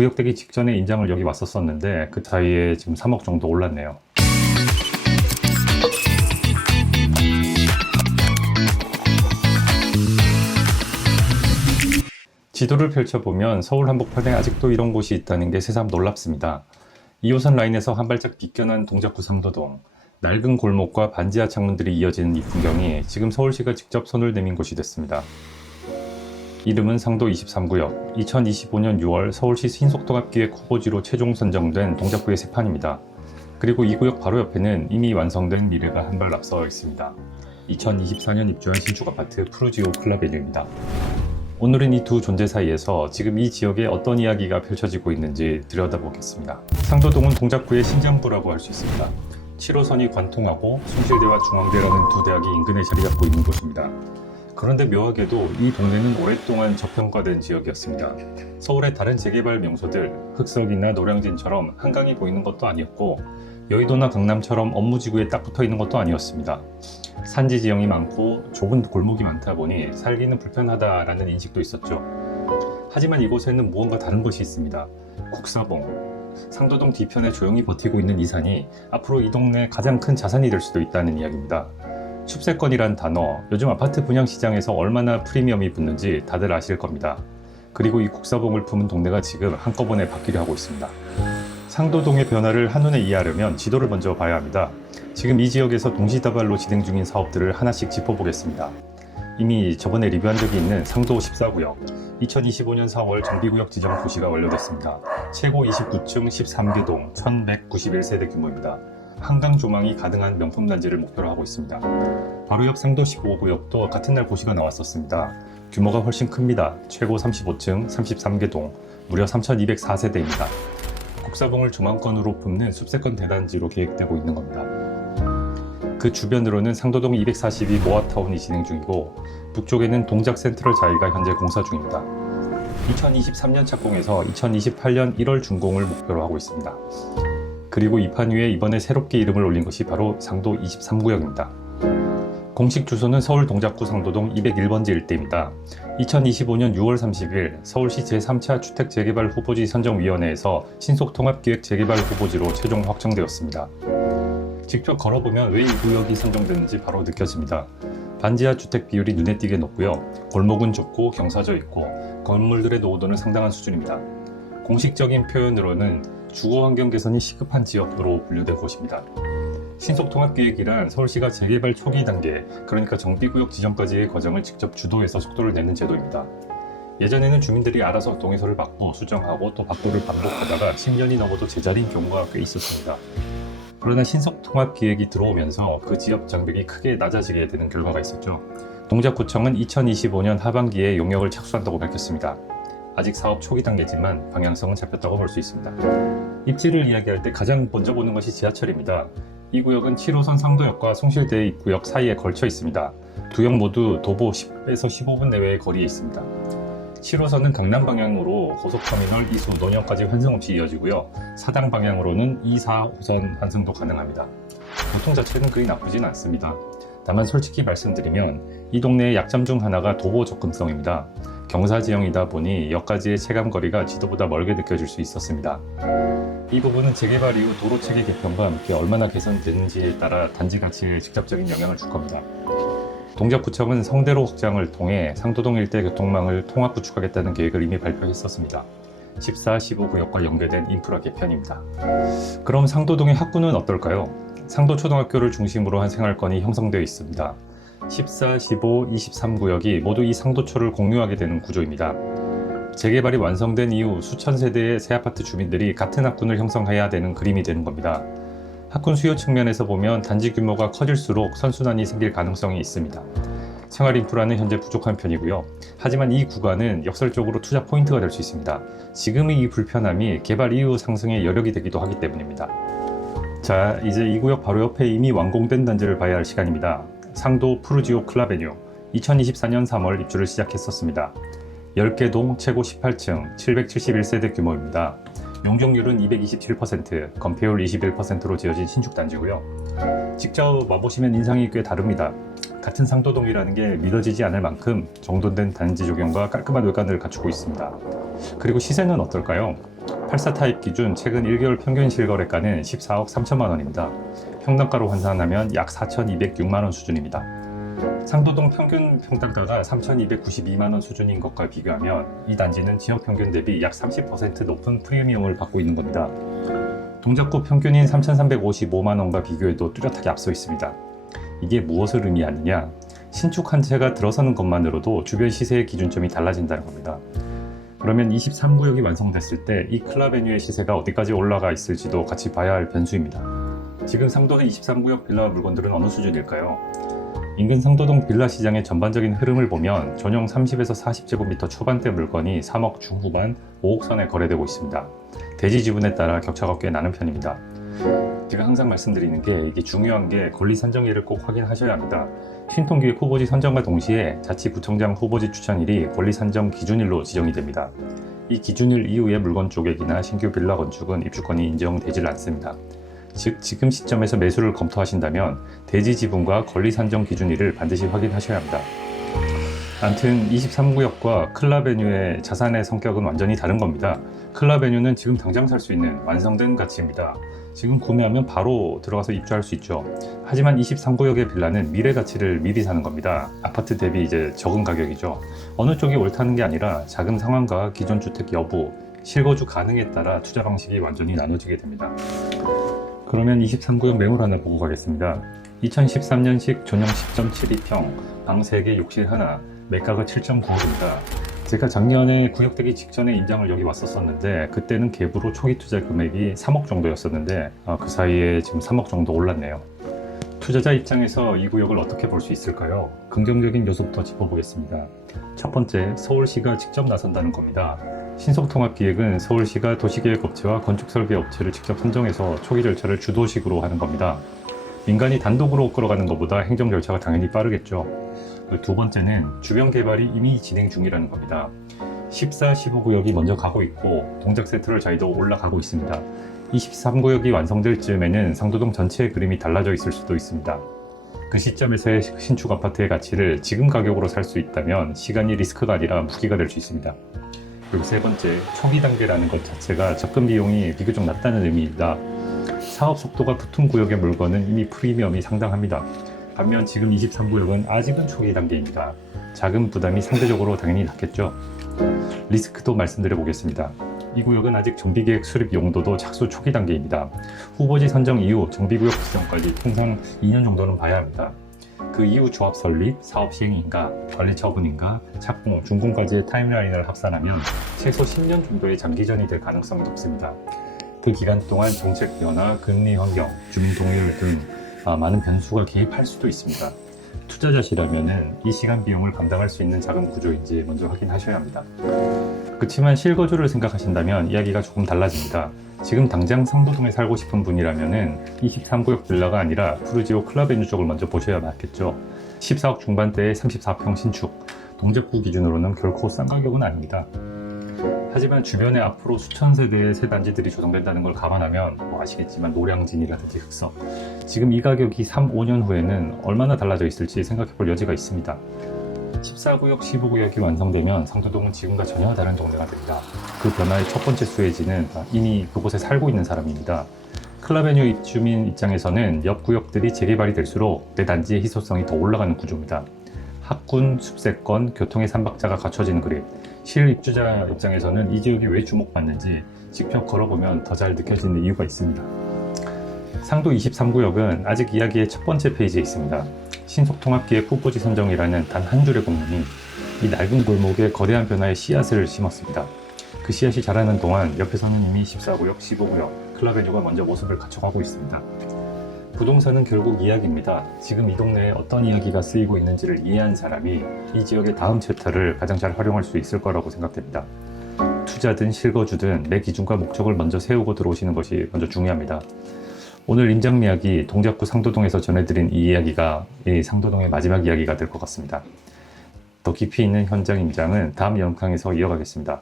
구역되기 직전에 인장을 여기 왔었었는데 그 사이에 지금 3억 정도 올랐네요. 지도를 펼쳐보면 서울 한복판에 아직도 이런 곳이 있다는 게 새삼 놀랍습니다. 2호선 라인에서 한 발짝 비껴난 동작구 상도동, 낡은 골목과 반지하 창문들이 이어지는 이 풍경이 지금 서울시가 직접 손을 내민 곳이 됐습니다. 이름은 상도 23구역, 2025년 6월 서울시 신속통합기획 후보지로 최종 선정된 동작구의 새판입니다. 그리고 이 구역 바로 옆에는 이미 완성된 미래가 한 발 앞서 있습니다. 2024년 입주한 신축 아파트 푸르지오 클라베뉴입니다. 오늘은 이 두 존재 사이에서 지금 이 지역에 어떤 이야기가 펼쳐지고 있는지 들여다보겠습니다. 상도동은 동작구의 심장부라고 할 수 있습니다. 7호선이 관통하고 숭실대와 중앙대라는 두 대학이 인근에 자리 잡고 있는 곳입니다. 그런데 묘하게도 이 동네는 오랫동안 저평가된 지역이었습니다. 서울의 다른 재개발 명소들, 흑석이나 노량진처럼 한강이 보이는 것도 아니었고 여의도나 강남처럼 업무지구에 딱 붙어 있는 것도 아니었습니다. 산지 지형이 많고 좁은 골목이 많다 보니 살기는 불편하다라는 인식도 있었죠. 하지만 이곳에는 무언가 다른 것이 있습니다. 국사봉. 상도동 뒤편에 조용히 버티고 있는 이 산이 앞으로 이 동네 가장 큰 자산이 될 수도 있다는 이야기입니다. 춥세권이란 단어, 요즘 아파트 분양 시장에서 얼마나 프리미엄이 붙는지 다들 아실 겁니다. 그리고 이 국사봉을 품은 동네가 지금 한꺼번에 바뀌려 하고 있습니다. 상도동의 변화를 한눈에 이해하려면 지도를 먼저 봐야 합니다. 지금 이 지역에서 동시다발로 진행 중인 사업들을 하나씩 짚어보겠습니다. 이미 저번에 리뷰한 적이 있는 상도 14구역, 2025년 4월 정비구역 지정 표시가 완료됐습니다. 최고 29층 13개 동 1191세대 규모입니다. 한강 조망이 가능한 명품 단지를 목표로 하고 있습니다. 바로 옆 상도 15구역도 같은 날 고시가 나왔었습니다. 규모가 훨씬 큽니다. 최고 35층 33개 동 무려 3204세대입니다. 국사봉을 조망권으로 품는 숲세권 대단지로 계획되고 있는 겁니다. 그 주변으로는 상도동 242 모아타운이 진행 중이고 북쪽에는 동작 센트럴 자이가 현재 공사 중입니다. 2023년 착공해서 2028년 1월 준공을 목표로 하고 있습니다. 그리고 이 판 위에 이번에 새롭게 이름을 올린 것이 바로 상도 23구역입니다. 공식 주소는 서울 동작구 상도동 201번지 일대입니다. 2025년 6월 30일 서울시 제3차 주택재개발 후보지 선정위원회에서 신속통합기획 재개발 후보지로 최종 확정되었습니다. 직접 걸어보면 왜 이 구역이 선정되는지 바로 느껴집니다. 반지하 주택 비율이 눈에 띄게 높고요. 골목은 좁고 경사져 있고 건물들의 노후도는 상당한 수준입니다. 공식적인 표현으로는 주거환경 개선이 시급한 지역으로 분류된 곳입니다. 신속통합기획이란 서울시가 재개발 초기 단계, 그러니까 정비구역 지정까지의 과정을 직접 주도해서 속도를 내는 제도입니다. 예전에는 주민들이 알아서 동의서를 받고 수정하고 또 받고를 반복하다가 10년이 넘어도 제자리인 경우가 꽤 있었습니다. 그러나 신속통합기획이 들어오면서 그 지역 장벽이 크게 낮아지게 되는 결과가 있었죠. 동작구청은 2025년 하반기에 용역을 착수한다고 밝혔습니다. 아직 사업 초기 단계지만 방향성은 잡혔다고 볼 수 있습니다. 입지를 이야기할 때 가장 먼저 보는 것이 지하철입니다. 이 구역은 7호선 상도역과 숭실대 입구역 사이에 걸쳐 있습니다. 두 역 모두 도보 10에서 15분 내외의 거리에 있습니다. 7호선은 강남 방향으로 고속터미널 이수 논현까지 환승 없이 이어지고요. 사당 방향으로는 2, 4호선 환승도 가능합니다. 교통 자체는 그리 나쁘진 않습니다. 다만 솔직히 말씀드리면 이 동네의 약점 중 하나가 도보 접근성입니다. 경사 지형이다 보니 역까지의 체감거리가 지도보다 멀게 느껴질 수 있었습니다. 이 부분은 재개발 이후 도로체계 개편과 함께 얼마나 개선되는지에 따라 단지 가치에 직접적인 영향을 줄 겁니다. 동작구청은 성대로 확장을 통해 상도동 일대 교통망을 통합 구축하겠다는 계획을 이미 발표했었습니다. 14, 15구역과 연계된 인프라 개편입니다. 그럼 상도동의 학구는 어떨까요? 상도초등학교를 중심으로 한 생활권이 형성되어 있습니다. 14, 15, 23구역이 모두 이 상도초를 공유하게 되는 구조입니다. 재개발이 완성된 이후 수천 세대의 새 아파트 주민들이 같은 학군을 형성해야 되는 그림이 되는 겁니다. 학군 수요 측면에서 보면 단지 규모가 커질수록 선순환이 생길 가능성이 있습니다. 생활 인프라는 현재 부족한 편이고요. 하지만 이 구간은 역설적으로 투자 포인트가 될 수 있습니다. 지금의 이 불편함이 개발 이후 상승의 여력이 되기도 하기 때문입니다. 자, 이제 이 구역 바로 옆에 이미 완공된 단지를 봐야 할 시간입니다. 상도 푸르지오 클라베뉴, 2024년 3월 입주를 시작했었습니다. 10개 동 최고 18층 771세대 규모입니다. 용적률은 227%, 건폐율 21%로 지어진 신축 단지고요. 직접 와보시면 인상이 꽤 다릅니다. 같은 상도동이라는 게 믿어지지 않을 만큼 정돈된 단지 조경과 깔끔한 외관을 갖추고 있습니다. 그리고 시세는 어떨까요? 84 타입 기준 최근 1개월 평균 실거래가는 14억 3천만 원입니다. 평당가로 환산하면 약 4,206만 원 수준입니다. 상도동 평균 평당가가 3,292만 원 수준인 것과 비교하면 이 단지는 지역 평균 대비 약 30% 높은 프리미엄을 받고 있는 겁니다. 동작구 평균인 3,355만 원과 비교해도 뚜렷하게 앞서 있습니다. 이게 무엇을 의미하느냐? 신축 한 채가 들어서는 것만으로도 주변 시세의 기준점이 달라진다는 겁니다. 그러면 23구역이 완성됐을 때 이 클라베뉴의 시세가 어디까지 올라가 있을지도 같이 봐야 할 변수입니다. 지금 상도의 23구역 빌라 물건들은 어느 수준일까요? 인근 상도동 빌라 시장의 전반적인 흐름을 보면 전용 30에서 40제곱미터 초반대 물건이 3억 중후반 5억 선에 거래되고 있습니다. 대지 지분에 따라 격차가 꽤 나는 편입니다. 제가 항상 말씀드리는 게 이게 중요한 게 권리 선정일을 꼭 확인하셔야 합니다. 신통기획 후보지 선정과 동시에 자치구청장 후보지 추천일이 권리 선정 기준일로 지정이 됩니다. 이 기준일 이후에 물건 쪼개기나 신규 빌라 건축은 입주권이 인정되질 않습니다. 즉 지금 시점에서 매수를 검토하신다면 대지 지분과 권리 선정 기준일을 반드시 확인하셔야 합니다. 아무튼 23구역과 클라베뉴의 자산의 성격은 완전히 다른 겁니다. 클라베뉴는 지금 당장 살 수 있는 완성된 가치입니다. 지금 구매하면 바로 들어가서 입주할 수 있죠. 하지만 23구역의 빌라는 미래 가치를 미리 사는 겁니다. 아파트 대비 이제 적은 가격이죠. 어느 쪽이 옳다는 게 아니라 자금 상황과 기존 주택 여부, 실거주 가능에 따라 투자 방식이 완전히 나눠지게 됩니다. 그러면 23구역 매물 하나 보고 가겠습니다. 2013년식 전용 10.72평, 방 3개, 욕실 하나, 매가가 7.9억입니다. 제가 작년에 구역되기 직전에 임장을 여기 왔었는데 그때는 갭으로 초기 투자 금액이 3억 정도였었는데 그 사이에 지금 3억 정도 올랐네요. 투자자 입장에서 이 구역을 어떻게 볼 수 있을까요? 긍정적인 요소부터 짚어보겠습니다. 첫 번째, 서울시가 직접 나선다는 겁니다. 신속통합기획은 서울시가 도시계획업체와 건축설계업체를 직접 선정해서 초기 절차를 주도식으로 하는 겁니다. 민간이 단독으로 끌어가는 것보다 행정 절차가 당연히 빠르겠죠. 두 번째는 주변 개발이 이미 진행 중이라는 겁니다. 14, 15구역이 먼저 가고 있고 동작 세트를 저희도 올라가고 있습니다. 23구역이 완성될 즈음에는 상도동 전체의 그림이 달라져 있을 수도 있습니다. 그 시점에서의 신축 아파트의 가치를 지금 가격으로 살 수 있다면 시간이 리스크가 아니라 무기가 될 수 있습니다. 그리고 세 번째, 초기 단계라는 것 자체가 접근 비용이 비교적 낮다는 의미입니다. 사업 속도가 붙은 구역의 물건은 이미 프리미엄이 상당합니다. 반면 지금 23구역은 아직은 초기 단계입니다. 자금 부담이 상대적으로 당연히 낮겠죠. 리스크도 말씀드려 보겠습니다. 이 구역은 아직 정비계획 수립 용도도 착수 초기 단계입니다. 후보지 선정 이후 정비구역 지정까지 통상 2년 정도는 봐야 합니다. 그 이후 조합 설립, 사업 시행인가, 관리 처분인가, 착공, 준공까지의 타임라인을 합산하면 최소 10년 정도의 장기전이 될 가능성이 높습니다. 그 기간 동안 정책 변화, 금리 환경, 주민 동의율 등 많은 변수가 개입할 수도 있습니다. 투자자시라면 이 시간 비용을 감당할 수 있는 자금 구조인지 먼저 확인하셔야 합니다. 그렇지만 실거주를 생각하신다면 이야기가 조금 달라집니다. 지금 당장 상도동에 살고 싶은 분이라면 23구역 빌라가 아니라 푸르지오 클라베뉴 쪽을 먼저 보셔야 맞겠죠. 14억 중반대의 34평 신축, 동작구 기준으로는 결코 싼 가격은 아닙니다. 하지만 주변에 앞으로 수천 세대의 새 단지들이 조성된다는 걸 감안하면 아시겠지만 노량진이라든지 흑석, 지금 이 가격이 3, 5년 후에는 얼마나 달라져 있을지 생각해 볼 여지가 있습니다. 14구역, 15구역이 완성되면 상도동은 지금과 전혀 다른 동네가 됩니다. 그 변화의 첫 번째 수혜지는 이미 그곳에 살고 있는 사람입니다. 클라베뉴 입주민 입장에서는 옆 구역들이 재개발이 될수록 내 단지의 희소성이 더 올라가는 구조입니다. 학군, 숲세권, 교통의 삼박자가 갖춰지는 그림, 실입주자 입장에서는 이 지역이 왜 주목받는지 직접 걸어보면 더 잘 느껴지는 이유가 있습니다. 상도 23구역은 아직 이야기의 첫 번째 페이지에 있습니다. 신속통합기획 후보지 선정이라는 단 한 줄의 공문이 이 낡은 골목에 거대한 변화의 씨앗을 심었습니다. 그 씨앗이 자라는 동안 옆에서는 이미 14구역, 15구역, 클라베뉴가 먼저 모습을 갖춰가고 있습니다. 부동산은 결국 이야기입니다. 지금 이 동네에 어떤 이야기가 쓰이고 있는지를 이해한 사람이 이 지역의 다음 챕터를 가장 잘 활용할 수 있을 거라고 생각됩니다. 투자든 실거주든 내 기준과 목적을 먼저 세우고 들어오시는 것이 먼저 중요합니다. 오늘 임장 이야기 동작구 상도동에서 전해드린 이 이야기가 이 상도동의 마지막 이야기가 될 것 같습니다. 더 깊이 있는 현장 임장은 다음 영상에서 이어가겠습니다.